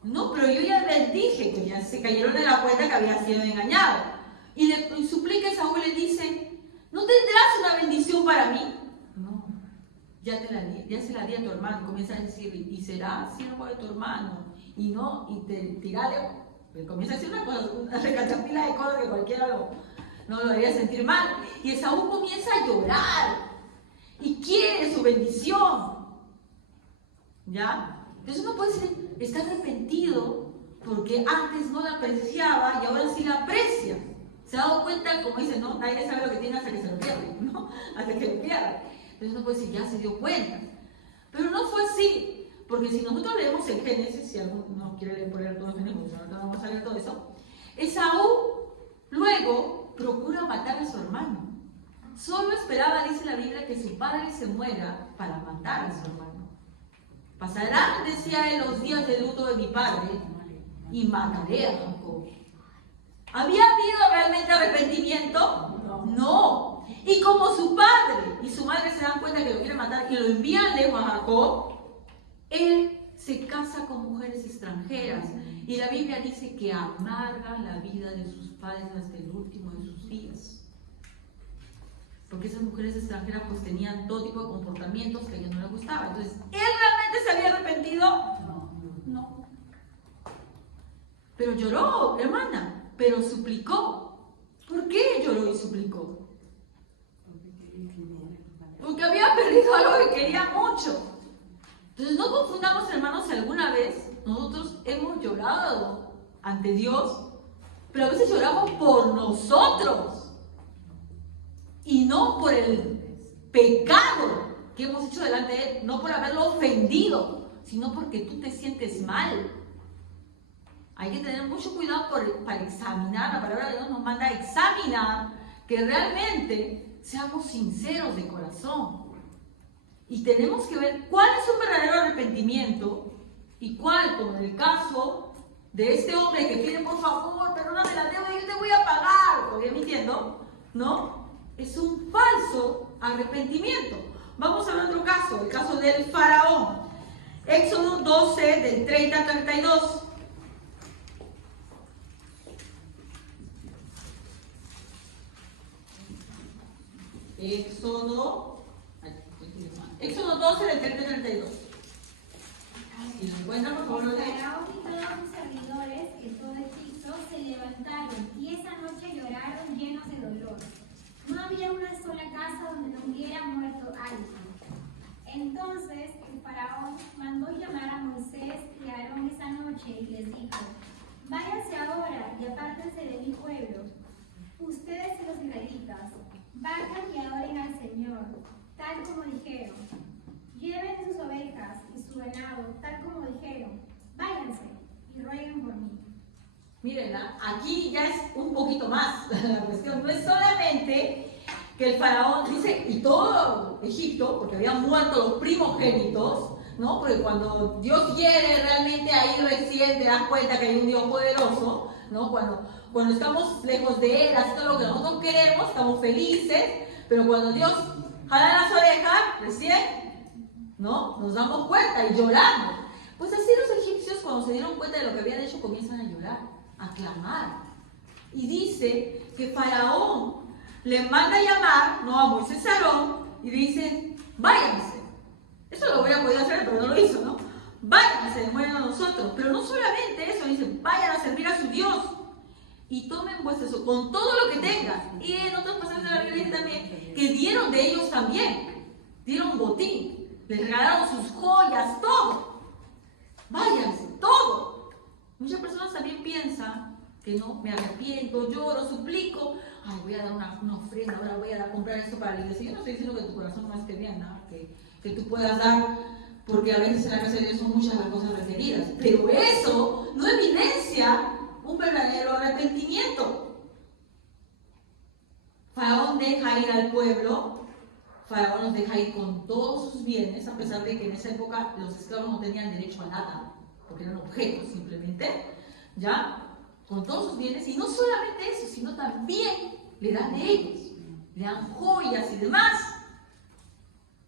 No, pero yo ya bendije, que ya se cayeron en la cuenta que había sido engañado. Y le suplica a Esaú y le dice, ¿no tendrás una bendición para mí? No, ya se la di a tu hermano. Y comienza a decir, y será siervo de tu hermano. Y no, y te tirale. Comienza a decir una recatapila de cosas que cualquiera no lo haría sentir mal. Y Esaú comienza a llorar. Y quiere su bendición, ¿ya? Entonces uno puede decir, está arrepentido porque antes no la apreciaba y ahora sí la aprecia. Se ha dado cuenta, como dicen, ¿no? Nadie sabe lo que tiene hasta que se lo pierde, ¿no? Hasta que lo pierde. Entonces uno puede decir, ya se dio cuenta. Pero no fue así, porque si nosotros leemos en Génesis, si alguno quiere leer por ahí todo en Génesis, ahorita vamos a leer todo eso, Esaú luego procura matar a su hermano. Solo esperaba, dice la Biblia, que su padre se muera para matar a su hermano. Pasarán, decía él, los días de luto de mi padre y mataré a Jacob. ¿Había habido realmente arrepentimiento? No. Y como su padre y su madre se dan cuenta que lo quieren matar y lo envían lejos a Jacob, él se casa con mujeres extranjeras. Y la Biblia dice que amarga la vida de sus padres hasta el último de sus días. Porque esas mujeres extranjeras pues tenían todo tipo de comportamientos que a ella no le gustaba. Entonces, ¿él realmente se había arrepentido? No. Pero lloró, hermana, pero suplicó. ¿Por qué lloró y suplicó? Porque había perdido algo que quería mucho. Entonces, no confundamos, hermanos, si alguna vez nosotros hemos llorado ante Dios, pero a veces lloramos por nosotros. Y no por el pecado que hemos hecho delante de él, no por haberlo ofendido, sino porque tú te sientes mal. Hay que tener mucho cuidado para examinar, la palabra de Dios nos manda a examinar que realmente seamos sinceros de corazón. Y tenemos que ver cuál es un verdadero arrepentimiento y cuál, como en el caso de este hombre que pide, por favor, perdóname la deuda, yo te voy a pagar, ¿todavía me entiendo? ¿No? Es un falso arrepentimiento. Vamos a ver otro caso, el caso del faraón. Éxodo 12, del 30 al 32. Éxodo 12, del 30 al 32. Si lo encuentran, por favor, lo leen. Faraón y todos sus servidores en todo Egipto se levantaron y esa noche lloraron llenos de dolor. No había una sola casa donde no hubiera muerto alguien. Entonces el faraón mandó llamar a Moisés y a Aarón esa noche y les dijo, váyanse ahora y apártense de mi pueblo. Ustedes y los israelitas, vayan y adoren al Señor, tal como dijeron. Lleven sus ovejas y su ganado, tal como dijeron. Váyanse y rueguen por mí. Miren, aquí ya es un poquito más la cuestión. No es solamente que el faraón dice, y todo Egipto, porque habían muerto los primogénitos, ¿no? Porque cuando Dios quiere realmente, ahí recién te das cuenta que hay un Dios poderoso, ¿no? Cuando estamos lejos de Él, haciendo lo que nosotros queremos, estamos felices, pero cuando Dios jala las orejas, recién, ¿no? Nos damos cuenta y lloramos. Pues Pues así los egipcios, cuando se dieron cuenta de lo que habían hecho, comienzan a llorar, a clamar. Y dice que Faraón le manda a llamar, no, a Moisés y Aarón, y dice, váyanse. Eso lo hubiera podido hacer, pero no lo hizo, ¿no? Váyanse, demuestren a nosotros. Pero no solamente eso, dice, vayan a servir a su Dios. Y tomen vuestro eso, con todo lo que tengan. Y en otros pasajes de la Biblia dice también que dieron de ellos también. Dieron botín. Les regalaron sus joyas, todo. Váyanse, todo. Muchas personas también piensan que no, me arrepiento, lloro, suplico. Ay, voy a dar una ofrenda, ahora voy a comprar esto para la iglesia. Yo no estoy diciendo que tu corazón no esté bien, ¿no? Que tú puedas dar, porque a veces en la casa de Dios son muchas las cosas requeridas. Pero eso no evidencia un verdadero arrepentimiento. Faraón deja ir al pueblo, Faraón los deja ir con todos sus bienes, a pesar de que en esa época los esclavos no tenían derecho a nada, porque eran objetos simplemente, ¿ya? Con todos sus bienes, y no solamente eso, sino también le dan de ellos, le dan joyas y demás.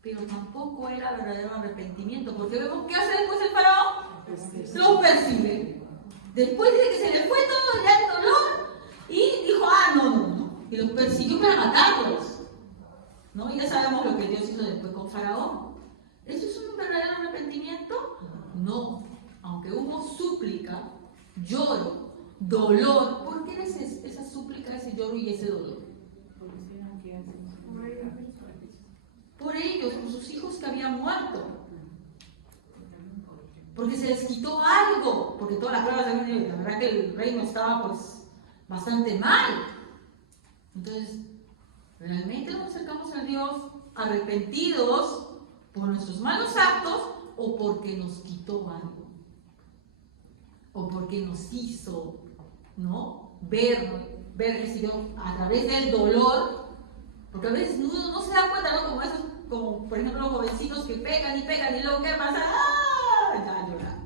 Pero tampoco era verdadero arrepentimiento, porque vemos qué hace después el Faraón, los persigue. Después de que se le fue todo el dolor, y dijo, no, y los persiguió para matarlos, ¿no? Y ya sabemos lo que Dios hizo después con Faraón. ¿Eso es un verdadero arrepentimiento? No, aunque hubo súplica, lloro, dolor. ¿Por qué era esa súplica, ese lloro y ese dolor? Por ellos, por sus hijos que habían muerto. Porque se les quitó algo, porque todas las pruebas habían venido, la verdad que el reino estaba pues bastante mal. Entonces, ¿realmente nos acercamos a Dios arrepentidos por nuestros malos actos o porque nos quitó algo? O porque nos hizo, ¿no? Ver a través del dolor, porque a veces uno no se da cuenta, ¿no? Como por ejemplo los jovencitos que pegan y luego ¿qué pasa? Ya llorar.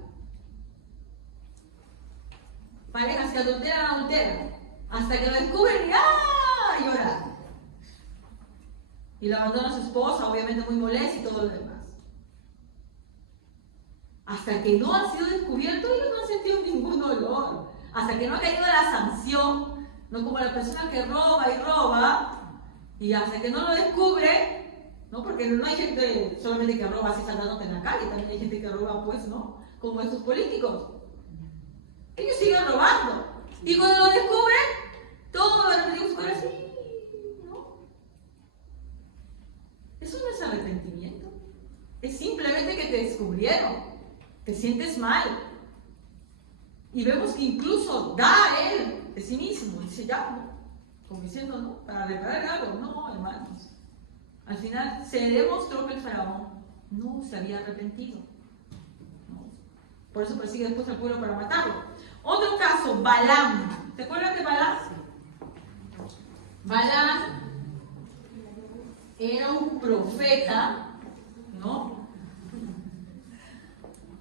Parejas que adulteran, hasta que lo descubren y llorar. Y lo abandona a su esposa, obviamente muy molesta y todo lo demás. Hasta que no han sido descubiertos, ellos no han sentido ningún dolor. Hasta que no ha caído la sanción, no como la persona que roba, y hasta que no lo descubre, ¿no? Porque no hay gente solamente que roba así saltándote en la calle, también hay gente que roba, pues, ¿no? Como estos políticos. Ellos siguen robando. Y cuando lo descubren, todo lo arrepentimos por así, ¿no? Eso no es arrepentimiento. Es simplemente que te descubrieron. Te sientes mal. Y vemos que incluso da a él de sí mismo. Dice, ya, ¿no? Como diciendo, ¿no? Para reparar algo. No, hermanos. Al final se demostró que el faraón no se había arrepentido. ¿No? Por eso persigue después al pueblo para matarlo. Otro caso, Balaam. ¿Se acuerdan de Balaam? Balaam era un profeta, ¿no?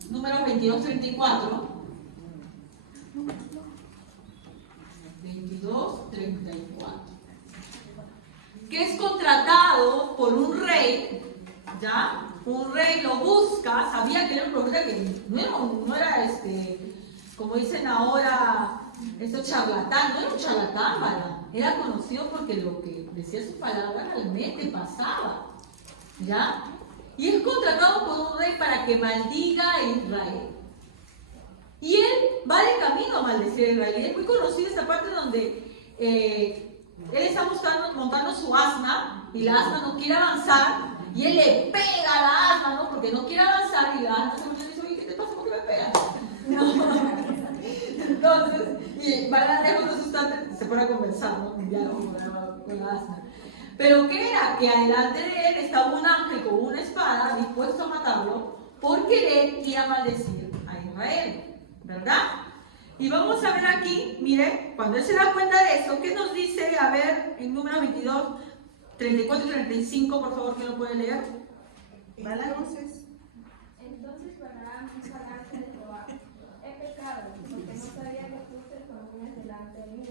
Número 22:34. 22:34. Que es contratado por un rey, ¿ya? Un rey lo busca, sabía que era un profeta que no era como dicen ahora, charlatán, no era un charlatán, ¿verdad? Era conocido porque lo que decía su palabra realmente pasaba, ¿ya? Y es contratado por un rey para que maldiga a Israel. Y él va de camino a maldecir a Israel. Y es muy conocida esta parte donde él está montando su asna y la asna no quiere avanzar y él le pega a la asna, ¿no? Porque no quiere avanzar y la asna se dice, oye, ¿qué te pasa? ¿Por qué me pegas? No. Entonces, y van lejos de asustarte, se pone a conversar, ¿no? Un diálogo con la asna. Pero ¿qué era? Que adelante de él estaba un ángel con una espada dispuesto a matarlo por querer ir a maldecir a Israel, ¿verdad? Y vamos a ver aquí, mire, cuando él se da cuenta de eso, ¿qué nos dice? A ver, en número 22, 34 y 35, por favor, ¿quién lo puede leer? Entonces Balaam dijo al ángel de Jehová, he pecado, porque no sabía que puse columnas delante de mí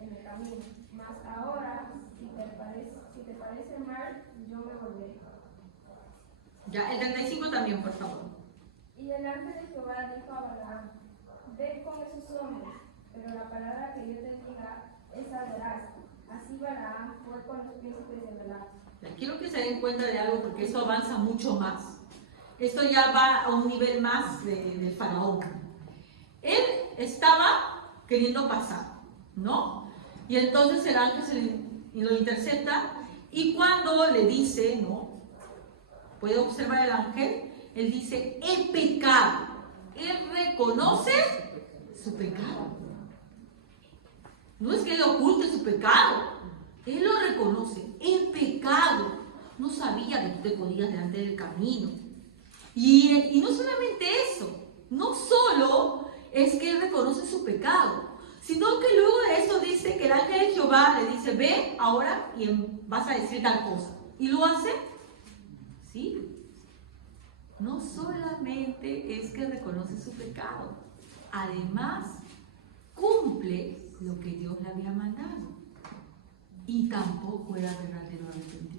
en el camino. Mas ahora, si te parece mal, yo me volveré. Ya, el 35 también, por favor. Y el ángel de Jehová dijo a Balaam: ve con esos hombres, pero la palabra que yo te diga, esa verás. Así Balaam fue con los príncipes de Balaam. Quiero que se den cuenta de algo porque esto avanza mucho más. Esto ya va a un nivel más del faraón. Él estaba queriendo pasar, ¿no? Y entonces el ángel lo intercepta y cuando le dice, ¿no? Puede observar el ángel, él dice, he pecado. Él reconoce su pecado. No es que él oculte su pecado, él lo reconoce, he pecado. No sabía que tú te podías delante del camino. Y no solamente eso, no solo es que él reconoce su pecado, sino que luego de eso dice que el ángel de Jehová le dice, ve ahora y vas a decir tal cosa. ¿Y lo hace? Sí. No solamente es que reconoce su pecado, además cumple lo que Dios le había mandado. Y tampoco era verdadero arrepentimiento.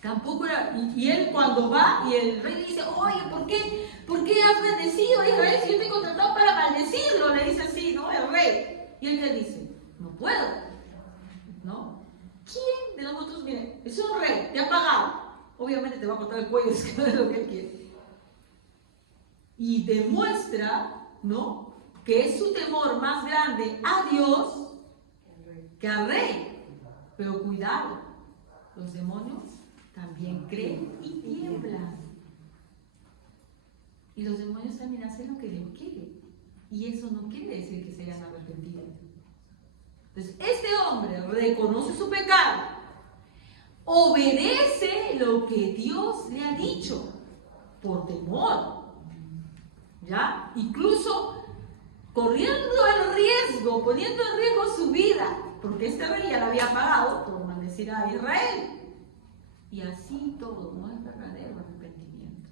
Tampoco era, y él cuando va y el rey le dice, oye, ¿por qué has maldecido a Israel si yo te he contratado para maldecirlo? Le dice así, ¿no? El rey. Y él le dice, no puedo, ¿no? ¿Quién de nosotros, mire, es un rey, te ha pagado? Obviamente te va a cortar el cuello, es que no es lo que él quiere. Y demuestra, ¿no? Que es su temor más grande a Dios que al rey. Pero cuidado, los demonios también creen y tiemblan. Y los demonios también hacen lo que Dios quiere. Y eso no quiere decir que se hayan arrepentido. Entonces, este hombre reconoce su pecado, obedece lo que Dios le ha dicho por temor, ¿ya? Incluso corriendo el riesgo, poniendo en riesgo su vida, porque este rey ya la había pagado por maldecir a Israel. Y así todo, no es verdadero arrepentimiento.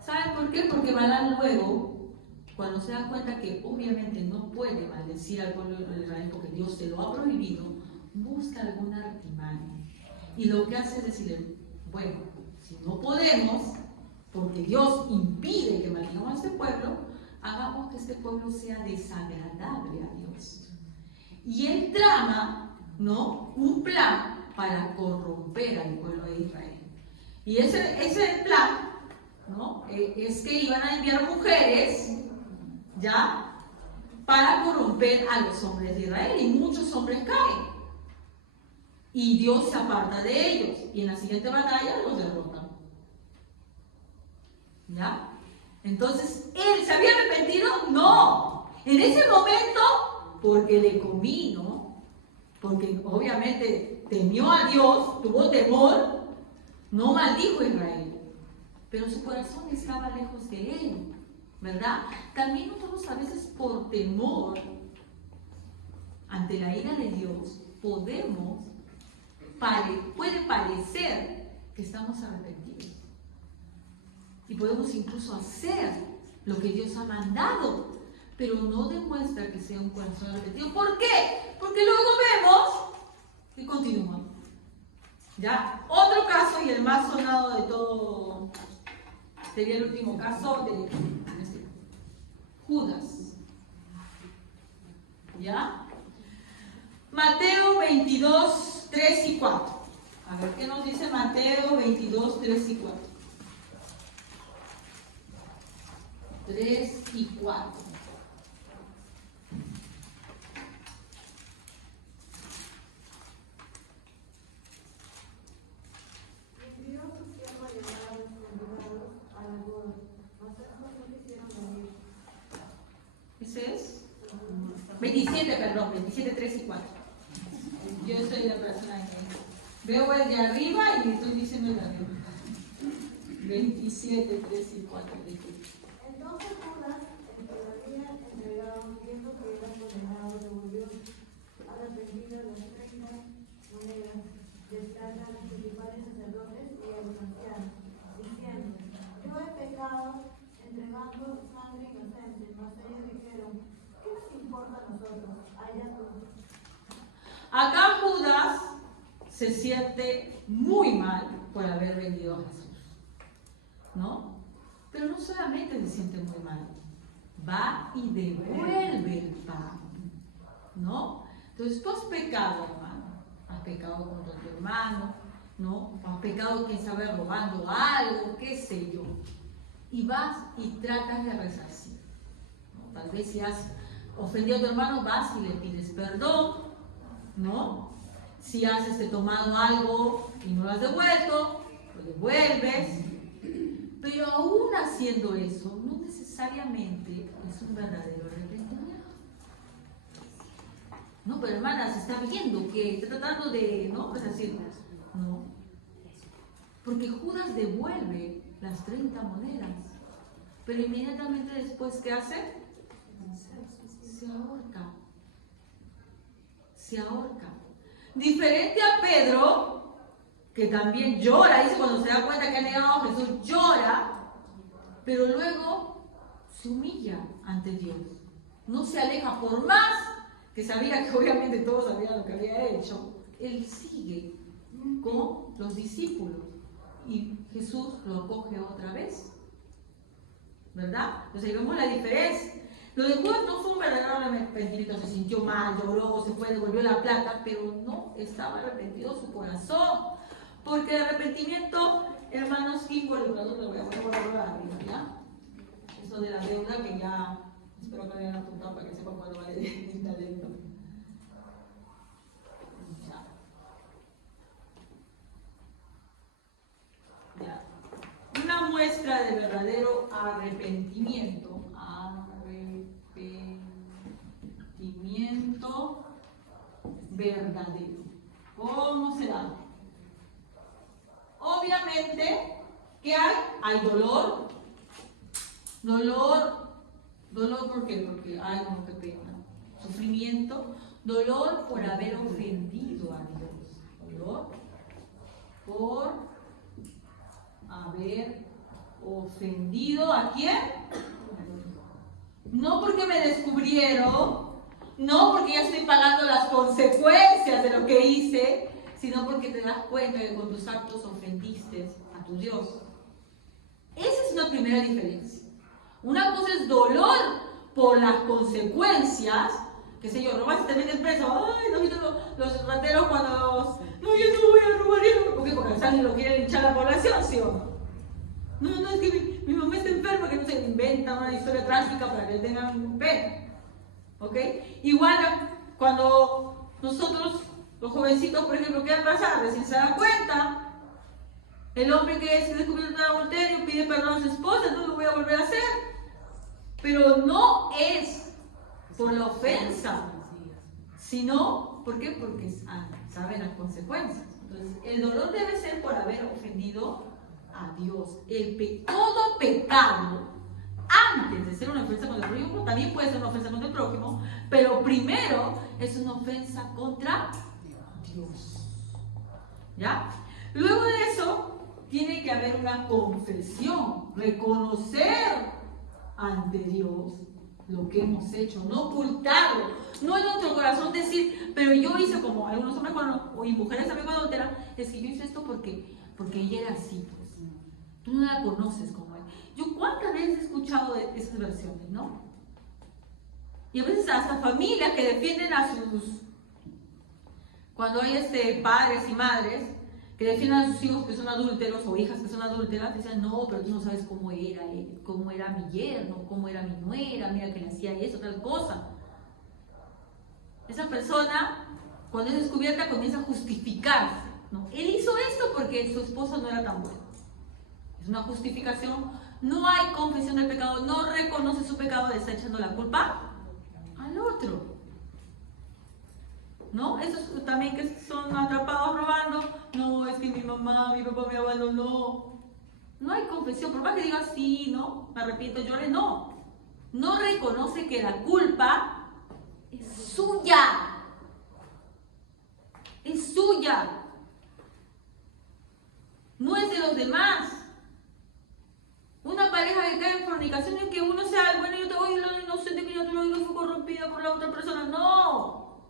¿Saben por qué? Porque Balaam luego, cuando se da cuenta que obviamente no puede maldecir al pueblo de Israel porque Dios se lo ha prohibido, busca alguna artimaña. Y lo que hace es decirle, bueno, si no podemos, porque Dios impide que maldigamos a este pueblo, hagamos que este pueblo sea desagradable a Dios. Y él trama, ¿no?, un plan para corromper al pueblo de Israel. Y ese plan, ¿no?, es que iban a enviar mujeres, ¿ya?, para corromper a los hombres de Israel. Y muchos hombres caen. Y Dios se aparta de ellos. Y en la siguiente batalla los derrotan. ¿Ya? Entonces, ¿él se había arrepentido? No. En ese momento, porque le convino, porque obviamente temió a Dios, tuvo temor, no maldijo a Israel. Pero su corazón estaba lejos de él, ¿verdad? También nosotros a veces por temor ante la ira de Dios puede parecer que estamos arrepentidos. Y podemos incluso hacer lo que Dios ha mandado, pero no demuestra que sea un corazón arrepentido. ¿Por qué? Porque luego vemos que continúa. ¿Ya? Otro caso, y el más sonado de todo, sería el último caso de Judas. ¿Ya? Mateo 22, 3 y 4. A ver, ¿qué nos dice Mateo 22, 3 y 4? 3 y 4. Envió su siervo a llevar a los convidados a la boda, mas estos no quisieron venir. Ese es 27, perdón, 27, 3 y 4. Yo soy la persona que veo el de arriba y estoy diciendo el de arriba. 27, 3 y 4. Entonces Judas, el que lo había entregado, viendo que era condenado, devolvió arrepentido las 30 monedas de plata a los principales sacerdotes y a los ancianos, diciendo, yo he pecado entregando sangre inocente. Mas ellos dijeron, ¿qué nos importa a nosotros? Allá tú. Acá Judas se siente muy mal por haber vendido a Jesús. ¿no? Pero no solamente se siente muy mal, va y devuelve el pan, ¿no? Entonces tú has pecado, hermano, has pecado contra tu hermano, ¿no? Has pecado, quién sabe, robando algo, qué sé yo, y vas y tratas de resarcir, ¿no? Tal vez si has ofendido a tu hermano, vas y le pides perdón, ¿no? Si has tomado algo y no lo has devuelto, lo devuelves. Pero aún haciendo eso, no necesariamente es un verdadero arrepentimiento. No, pero hermana, se está viendo que está tratando de, ¿no? Pues así, no. Porque Judas devuelve las 30 monedas. Pero inmediatamente después, ¿qué hace? Se ahorca. Se ahorca. Diferente a Pedro, que también llora, dice cuando se da cuenta que ha negado a Jesús, llora, pero luego se humilla ante Dios. No se aleja por más que sabía que obviamente todos sabían lo que había hecho. Él sigue con los discípulos y Jesús lo acoge otra vez. ¿Verdad? Entonces ahí vemos la diferencia. Lo de Judas no fue un verdadero arrepentimiento, se sintió mal, lloró, se fue, devolvió la plata, pero no estaba arrepentido su corazón. Porque el arrepentimiento, hermanos, involucrado, lo voy a poner arriba, ¿ya? Eso de la deuda que ya, espero que me hayan apuntado para que sepan cuándo vale el talento. Ya. Una muestra de verdadero arrepentimiento verdadero. ¿Cómo se da? Obviamente, ¿qué hay? Hay dolor. ¿Dolor por qué? Porque, ay, no, qué pena. Sufrimiento. Dolor por haber ofendido a Dios. Dolor por haber ofendido ¿a quién? No porque me descubrieron, no porque ya estoy pagando las consecuencias de lo que hice, sino porque te das cuenta que con tus actos ofendiste a tu Dios. Esa es una primera diferencia. Una cosa es dolor por las consecuencias, qué sé yo, robas y te meten preso. Ay, ¿no viste los rateros cuando no, yo no voy a robar? ¿Por qué? Porque salen y lo quieren linchar a la población, ¿sí o no? No, es que mi mamá está enferma, que no se inventa una historia trágica para que tengan pena. ¿Ok? Igual cuando nosotros, los jovencitos, por ejemplo, quedan embarazadas, recién se dan cuenta, el hombre que es descubierto de adulterio pide perdón a su esposa, no lo voy a volver a hacer. Pero no es por la ofensa, sino, ¿por qué? Porque saben las consecuencias. Entonces, el dolor debe ser por haber ofendido a Dios. Todo pecado, antes de ser una ofensa contra el prójimo, también puede ser una ofensa contra el prójimo, pero primero es una ofensa contra Dios. ¿Ya? Luego de eso, tiene que haber una confesión, reconocer ante Dios lo que hemos hecho, no ocultarlo, no en nuestro corazón decir, pero yo hice como algunos hombres y mujeres también cuando adulteran, es que yo hice esto porque ella era así, pues. Tú no la conoces como él. Yo cuántas veces he escuchado esas versiones, ¿no? Y a veces hasta familias que defienden a sus, cuando hay padres y madres que defienden a sus hijos que son adúlteros o hijas que son adúlteras, dicen, no, pero tú no sabes cómo era él, cómo era mi yerno, cómo era mi nuera, mira que le hacía eso, tal cosa. Esa persona, cuando es descubierta, comienza a justificarse, ¿no? Él hizo esto porque su esposa no era tan buena. Es una justificación, no hay confesión del pecado, no reconoce su pecado, le está echando la culpa al otro. ¿No? Esos también que son atrapados robando, no, es que mi mamá, mi papá me abandonó. No hay confesión, por más que diga sí, no, me arrepiento, llore, no. No reconoce que la culpa es suya. Es suya. No es de los demás. Una pareja que cae en fornicación es que uno sea, bueno, yo te voy lo inocente que yo te lo digo fue corrompida por la otra persona. No.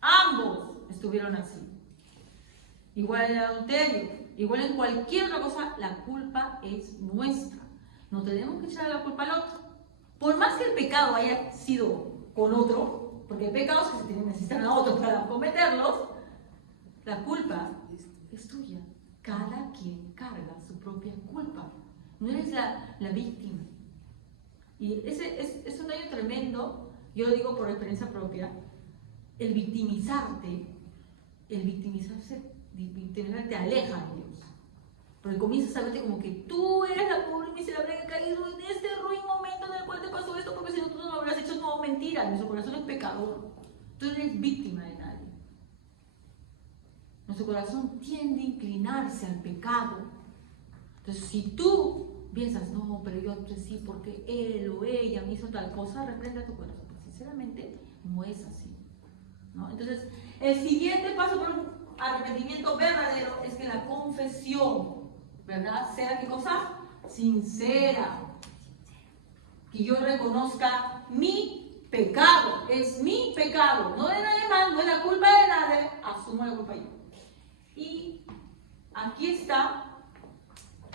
Ambos estuvieron así. Igual el adulterio, igual en cualquier otra cosa, la culpa es nuestra. No tenemos que echar la culpa al otro. Por más que el pecado haya sido con otro, porque hay pecados que se necesitan a otro para cometerlos, la culpa es tuya. Cada quien carga su propia culpa. No eres la víctima. Y es un daño tremendo, yo lo digo por experiencia propia, el victimizarte te aleja de Dios. Porque comienzas a verte como que tú eres la pobre miserable que ha caído en este ruin momento en el cual te pasó esto, porque si no tú no lo hubieras hecho. No, mentira, nuestro corazón es pecador. Tú no eres víctima de nadie. Nuestro corazón tiende a inclinarse al pecado. Entonces, si tú piensas, no, pero yo sí, porque él o ella me hizo tal cosa, reprende a tu corazón. Porque sinceramente, no es así, ¿no? Entonces, el siguiente paso para un arrepentimiento verdadero es que la confesión, ¿verdad?, sea ¿qué cosa? Sincera. Que yo reconozca mi pecado. Es mi pecado. No de nadie más, no es la culpa de nadie. Asumo la culpa yo. Y aquí está.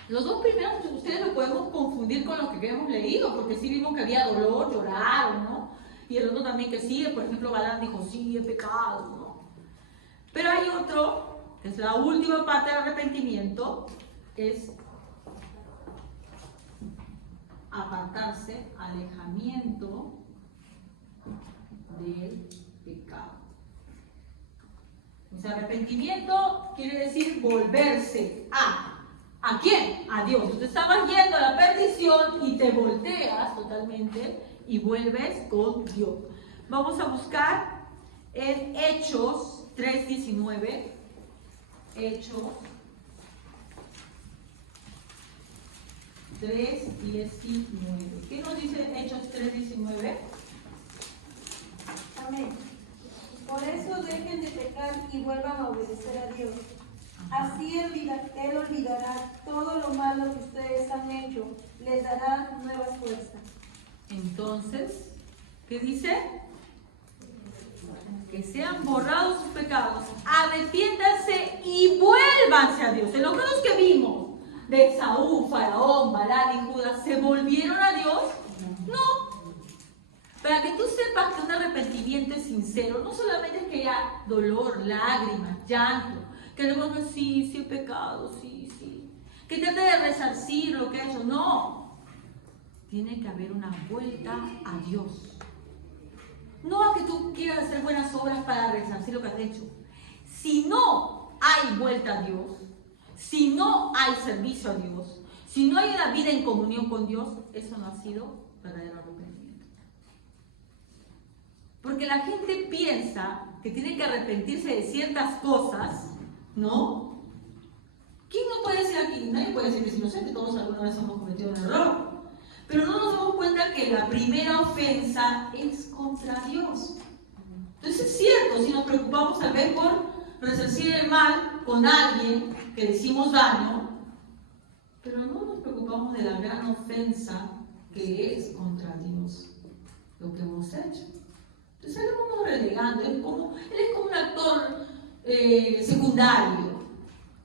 Los dos primeros, pues, ustedes lo podemos confundir con lo que hemos leído, porque sí vimos que había dolor, lloraron, ¿no? Y el otro también que sí, por ejemplo, Balán dijo, sí, es pecado, ¿no? Pero hay otro, que es la última parte del arrepentimiento, es apartarse, alejamiento del pecado. O sea, arrepentimiento quiere decir volverse ¿a quién? A Dios. Tú estabas yendo a la perdición y te volteas totalmente y vuelves con Dios. Vamos a buscar en Hechos 3:19. Hechos 3:19. ¿Qué nos dice Hechos 3:19? Amén. Por eso dejen de pecar y vuelvan a obedecer a Dios. Así Él olvidará todo lo malo que ustedes han hecho, les dará nuevas fuerzas. Entonces, ¿qué dice? Que sean borrados sus pecados, arrepiéntanse y vuélvanse a Dios. En los casos que vimos de Saúl, Faraón, Balán y Judas, ¿se volvieron a Dios? No. Para que tú sepas que un arrepentimiento es sincero, no solamente es que haya dolor, lágrimas, llanto, que luego que sí he pecado, sí, que trate de resarcir lo que ha hecho, no. Tiene que haber una vuelta a Dios. No a que tú quieras hacer buenas obras para resarcir lo que has hecho. Si no hay vuelta a Dios, si no hay servicio a Dios, si no hay una vida en comunión con Dios, eso no ha sido verdadero arrepentimiento. Porque la gente piensa que tiene que arrepentirse de ciertas cosas, ¿no? ¿Quién no puede decir aquí? Nadie puede decir que es inocente, todos alguna vez hemos cometido un error. Pero no nos damos cuenta que la primera ofensa es contra Dios. Entonces es cierto, si nos preocupamos tal vez por resarcir el mal con alguien que le hicimos daño, pero no nos preocupamos de la gran ofensa que es contra Dios lo que hemos hecho. Entonces él lo vamos relegando, él es como un actor secundario,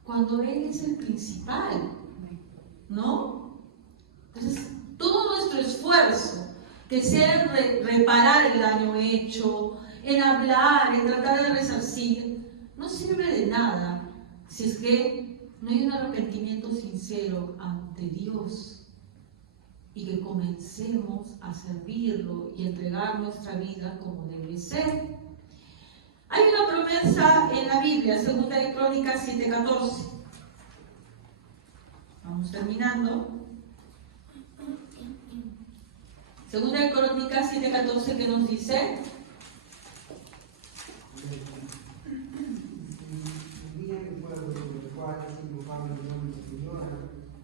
cuando él es el principal, ¿no? Entonces todo nuestro esfuerzo, que sea en reparar el daño hecho, en hablar, en tratar de resarcir, no sirve de nada si es que no hay un arrepentimiento sincero ante Dios y que comencemos a servirlo y entregar nuestra vida como debe ser. Hay una promesa en la Biblia, 2 de Crónicas 7:14. Vamos terminando. 2 de Crónicas 7:14, que nos dice: el día en el pueblo sobre el cual se invocaban el nombre del Señor,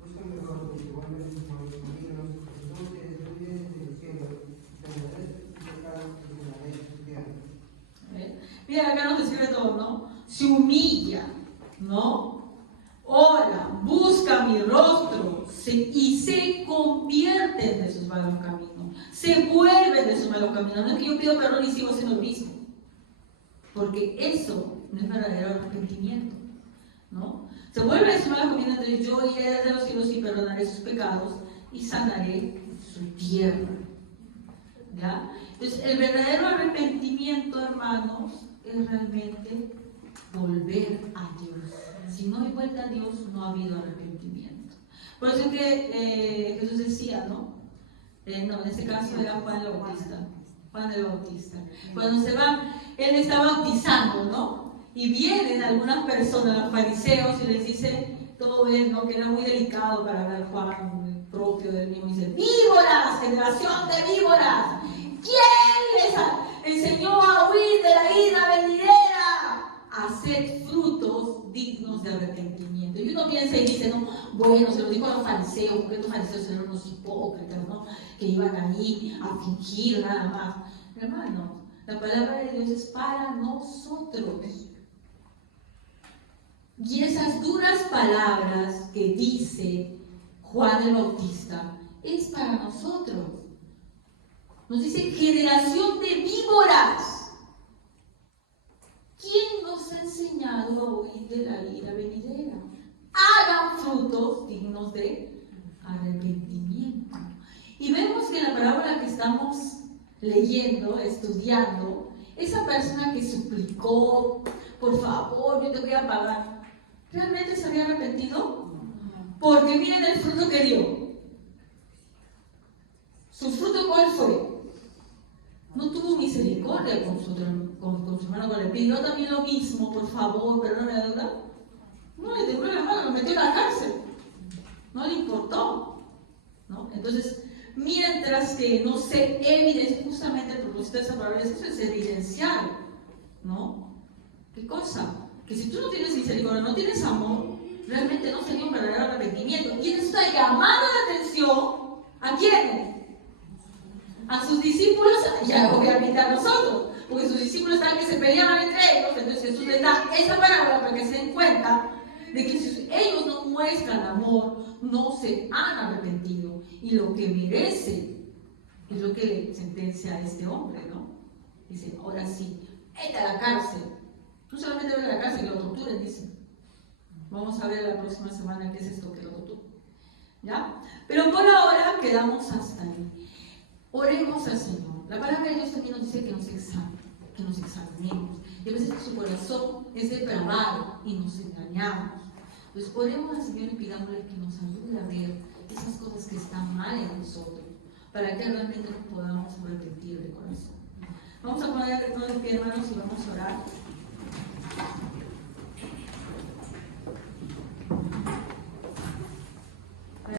buscan el rostro y vuelven por los caminos, entonces olviden de los cielos, perdonaré sus pecados y sanaré su tierra. Mira, acá nos describe todo, ¿no? Se humilla, ¿no? Ora, busca mi rostro y se convierten de sus malos caminos. Se vuelven de sus malos caminos. No es que yo pido perdón y sigo haciendo lo mismo. Porque eso no es verdadero arrepentimiento, ¿no? Se vuelve a su nueva comunión, entonces yo iré desde los cielos y perdonaré sus pecados y sanaré su tierra. ¿Ya? Entonces, el verdadero arrepentimiento, hermanos, es realmente volver a Dios. Si no hay vuelta a Dios, no ha habido arrepentimiento. Por eso es que Jesús decía, ¿no? En ese caso era Juan el Bautista. Juan el Bautista. Cuando se va, él está bautizando, ¿no? Y vienen algunas personas, los fariseos, y les dice todo él, ¿no? Que era muy delicado para hablar Juan propio del mismo. Dice: víboras, generación de víboras, ¿quién les enseñó a huir de la ira venidera? Hacer frutos dignos de arrepentimiento. Y uno piensa y dice, no, bueno, se lo dijo a los fariseos, porque estos fariseos eran unos hipócritas, ¿no? Que iban ahí a fingir nada más. Hermano, la palabra de Dios es para nosotros. Y esas duras palabras que dice Juan el Bautista es para nosotros. Nos dice generación de víboras. ¿Quién nos ha enseñado a huir de la ira venidera? Hagan frutos dignos de arrepentimiento. Y vemos que en la parábola que estamos leyendo, estudiando, esa persona que suplicó, por favor, yo te voy a pagar, ¿realmente se había arrepentido? Porque miren el fruto que dio. ¿Su fruto cuál fue? No tuvo misericordia con su hermano, cuando le pidió también lo mismo, por favor, perdóname la deuda. No le devolvió la mano, lo metió en la cárcel. No le importó, ¿no? Entonces, mientras que no se evidencia, justamente el propósito de esa palabra es evidenciar, ¿no? ¿Qué cosa? Que si tú no tienes misericordia, no tienes amor, realmente no sería un verdadero arrepentimiento. Y eso está llamando la atención ¿a quién? A sus discípulos, ya obviamente a nosotros, porque sus discípulos estaban que se peleaban entre ellos. Entonces Jesús les da esa parábola para que se den cuenta de que si ellos no muestran amor, no se han arrepentido, y lo que merece es lo que le sentencia a este hombre, ¿no? Dice, ahora sí, vete a la cárcel. No solamente vete a la cárcel, que lo torturen, dice. Vamos a ver la próxima semana qué es esto que lo torturen, ¿ya? Pero por ahora quedamos hasta ahí. Oremos al Señor. La palabra de Dios también nos dice que nos examinemos. Y a veces nuestro corazón es depravado y nos engañamos. Entonces oremos al Señor y pidámosle que nos ayude a ver esas cosas que están mal en nosotros, para que realmente nos podamos arrepentir de corazón. Vamos a poner todos de pie, hermanos, y vamos a orar.